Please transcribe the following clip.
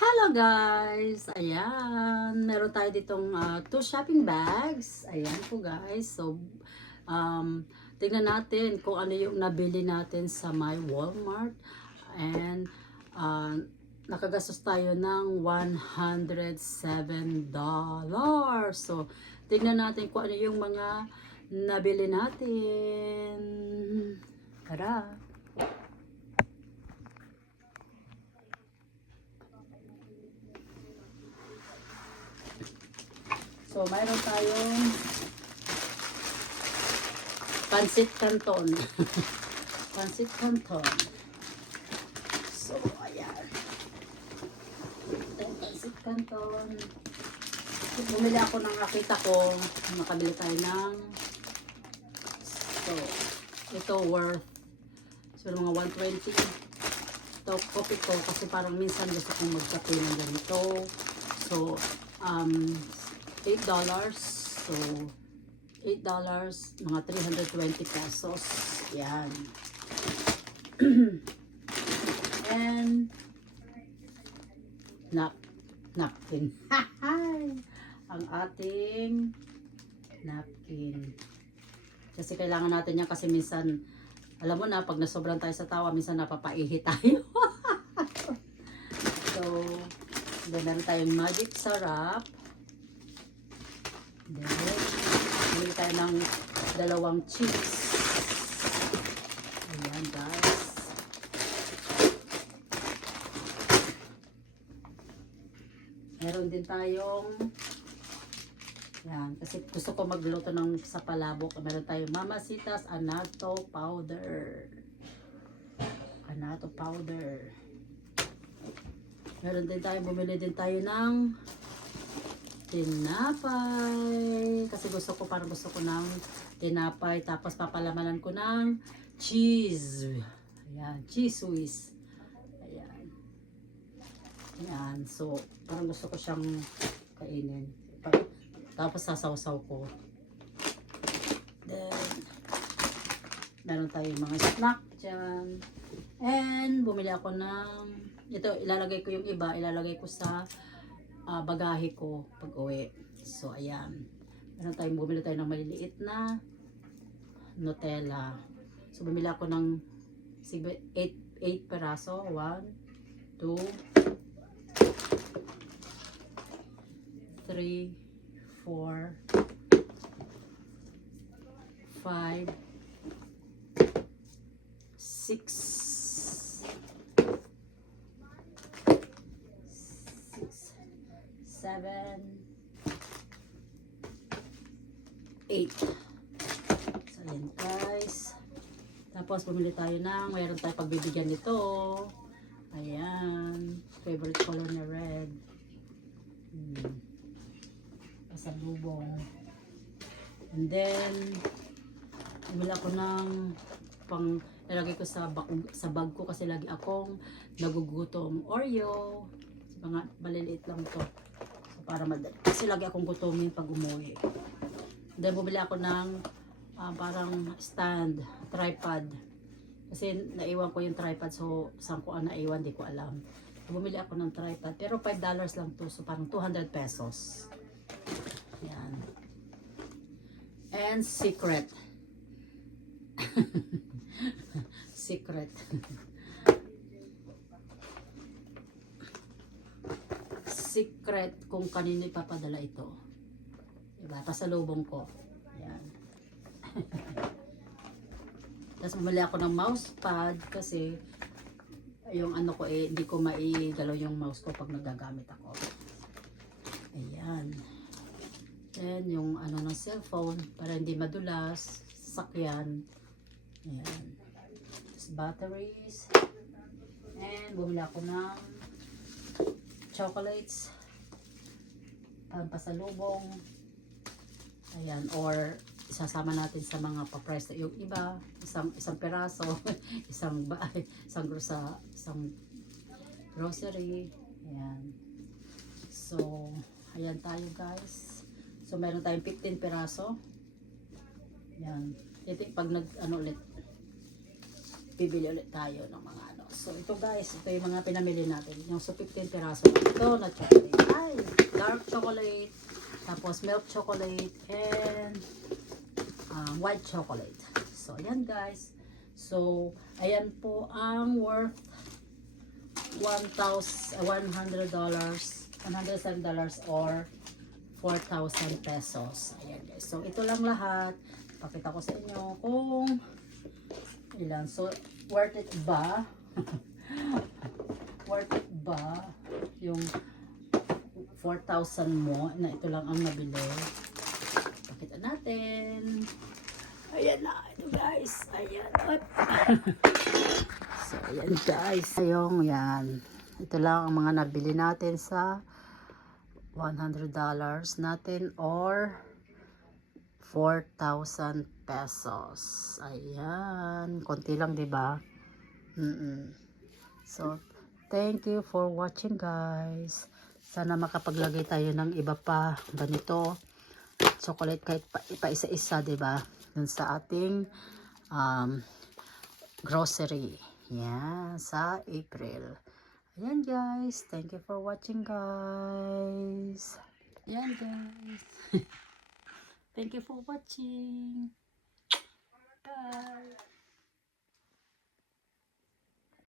Hello guys! Ayan, meron tayo ditong two shopping bags. Ayan po guys. So, tingnan natin kung ano yung nabili natin sa my Walmart. And, nakagastos tayo ng $107. So, tingnan natin kung ano yung mga nabili natin. Tara! So, mayroon tayong Pancit Canton. Pancit Canton. So, ayan. Itong Pancit Canton. Bumili ako ng nakita ko. Makabili tayo ng so, ito worth so, mga 120. Ito, coffee ko kasi parang minsan gusto kong magkape ng ganito. So, $8. So, $8, mga 320 pesos. Yan. And, napkin. Ang ating napkin. Kasi kailangan natin yan kasi minsan, alam mo na, pag nasobrang tayo sa tawa, minsan napapaihi tayo. So, meron tayong magic sarap. Then, bili tayo ng dalawang cheese. Ayan guys. Meron din tayong yan, kasi gusto ko magluto ng sa palabok. Meron tayong Mamacita's Annatto powder. Annatto powder. Meron din tayo, bumili din tayo ng tinapay. Kasi parang gusto ko ng tinapay. Tapos papalamanan ko ng cheese. Ayan, cheese whiz. Ayan. Ayan, so parang gusto ko siyang kainin. Tapos sasawsaw ko. Then, meron tayong mga snack dyan. And, bumili ako ng ito, ilalagay ko yung iba, ilalagay ko sa bagahe ko pag uwi. So, ayan. Meron tayong bumili tayo ng maliliit na Nutella. So, bumili ako ng 8 peraso. 1, 2, 3, 4, 5, 6, 7, 8. So, ayan guys. Tapos, bumili tayo ng, mayroon tayo pagbibigyan nito. Ayan. Favorite color na red. Pasalubong. And then, bumili ako ng ilagay ko sa bag ko kasi lagi akong nagugutom. Oreo. So, mga maliliit lang to. Para madali. Kasi lagi akong gutumin pag umuwi. Then, bumili ako ng parang stand, tripod. Kasi naiwan ko yung tripod. So, saan ko naiwan, di ko alam. So, bumili ako ng tripod. Pero $5 lang to. So, parang 200 pesos. Yan. And secret. Secret. Secret kung kanino ipapadala ito. Diba? Pasalubong ko. Ayan. Tapos bumili ako ng mousepad kasi yung ano ko hindi ko maigalaw yung mouse ko pag nagagamit ako. Ayan. Then yung ano ng cellphone para hindi madulas, sasakyan. Ayan. Tapos batteries. And bumili ako ng chocolates, pampasalubong, ayan, or isasama natin sa mga pa-price yung iba, isang peraso, isang grocery, ayan. So, ayan tayo guys. So, meron tayong 15 peraso, ayan. Pag ulit, bibili ulit tayo ng mga ano. So, ito guys, ito yung mga pinamili natin. Yung so 15 piraso. Ito na chocolate. Ay, dark chocolate. Tapos milk chocolate. And white chocolate. So, ayan guys. So, ayan po ang worth $100, $107 or 4,000 pesos. Ayan guys. So, ito lang lahat. Pakita ko sa inyo kung ilan. So, worth it ba? Worth it ba yung 4,000 mo na ito lang ang nabili? Pakita natin. Ayan na. Ito guys. Ayan. So, ayan guys. Ayong yan. Ito lang ang mga nabili natin sa $100 natin or 4,000 pesos. Ayan. Konti lang, diba? So, thank you for watching guys. Sana makapaglagay tayo ng iba pa ganito. Chocolate kahit pa isa-isa, diba? Dun sa ating grocery. Yan, sa April. Ayan guys. Thank you for watching guys. Ayan guys. Thank you for watching. Bye.